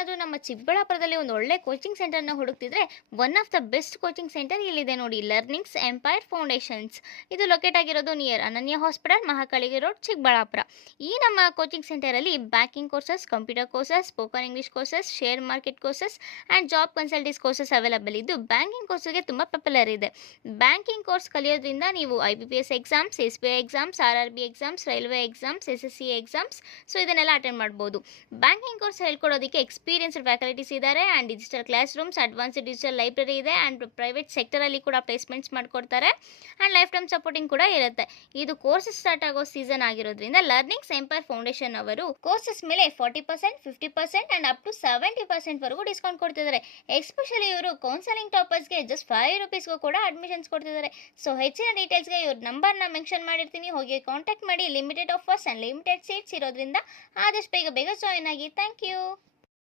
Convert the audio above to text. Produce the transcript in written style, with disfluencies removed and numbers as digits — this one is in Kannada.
ನೀವೇನಾದರೂ ನಮ್ಮ ಚಿಕ್ಕಬಳ್ಳಾಪುರದಲ್ಲಿ ಒಂದು ಒಳ್ಳೆ ಕೋಚಿಂಗ್ ಸೆಂಟರ್ನ ಹುಡುಕ್ತಿದ್ರೆ one of the best coaching center ಇಲ್ಲಿದೆ ನೋಡಿ, ಲರ್ನಿಂಗ್ಸ್ ಎಂಪೈರ್ ಫೌಂಡೇಶನ್ಸ್. ಇದು ಲೊಕೇಟ್ ಆಗಿರೋದು ನಿಯರ್ ಅನನ್ಯ ಹಾಸ್ಪಿಟಲ್, ಮಹಾಕಾಳಿಗೆ ರೋಡ್, ಚಿಕ್ಕಬಳ್ಳಾಪುರ. ಈ ನಮ್ಮ ಕೋಚಿಂಗ್ ಸೆಂಟರಲ್ಲಿ banking courses, computer courses, spoken English courses, share market courses and job consultees courses available ಇದ್ದು ಬ್ಯಾಂಕಿಂಗ್ ಕೋರ್ಸ್ಗೆ ತುಂಬ ಪಾಪ್ಯುಲರ್ ಇದೆ. ಬ್ಯಾಂಕಿಂಗ್ ಕೋರ್ಸ್ ಕಲಿಯೋದ್ರಿಂದ ನೀವು IBPS exams, SBI exams, RRB exams, railway exams, SSC exams, so ಇದನ್ನೆಲ್ಲ ಅಟೆಂಡ್ ಮಾಡ್ಬೋದು. ಬ್ಯಾಂಕಿಂಗ್ ಕೋರ್ಸ್ ಹೇಳ್ಕೊಡೋದಕ್ಕೆ ಎಕ್ಸ್ಪೀರಿಯನ್ಸ್ಡ್ ಫ್ಯಾಕಲ್ಟೀಸ್ ಇದ್ದಾರೆ and digital class rooms, advanced digital library ಇದೆ ಆ್ಯಂಡ್ ಪ್ರೈವೇಟ್ ಸೆಕ್ಟರಲ್ಲಿ ಕೂಡ ಪ್ಲೇಸ್ಮೆಂಟ್ಸ್ ಮಾಡ್ಕೊಡ್ತಾರೆ ಆ್ಯಂಡ್ ಲೈಫ್ ಟೈಮ್ ಸಪೋರ್ಟಿಂಗ್ ಕೂಡ ಇರುತ್ತೆ. ಇದು ಕೋರ್ಸಸ್ ಸ್ಟಾರ್ಟ್ ಆಗೋ ಸೀಸನ್ ಆಗಿರೋದ್ರಿಂದ ಲರ್ನಿಂಗ್ಸ್ ಎಂಪೈರ್ ಫೌಂಡೇಶನ್ ಅವರು ಕೋರ್ಸಸ್ ಮೇಲೆ 40%, 50% ಆ್ಯಂಡ್ ಅಪ್ ಟು 70% ವರೆಗೂ ಡಿಸ್ಕೌಂಟ್ ಕೊಡ್ತಿದ್ದಾರೆ. ಎಸ್ಪೆಷಲಿ ಇವರು ಕೌನ್ಸೆಲಿಂಗ್ ಟಾಪರ್ಸ್ಗೆ ಜಸ್ಟ್ 5 ರೂಪೀಸ್ಗೂ ಕೂಡ ಅಡ್ಮಿಷನ್ಸ್ ಕೊಡ್ತಿದ್ದಾರೆ. ಸೊ ಹೆಚ್ಚಿನ ಡೀಟೇಲ್ಸ್ಗೆ ಇವ್ರ ನಂಬರ್ನ ಮೆನ್ಷನ್ ಮಾಡಿರ್ತೀನಿ, ಹೋಗಿ ಕಾಂಟ್ಯಾಕ್ಟ್ ಮಾಡಿ. Limited offers and limited seats ಇರೋದ್ರಿಂದ ಆದಷ್ಟು ಬೇಗ ಜಾಯ್ನ್ ಆಗಿ. Thank you.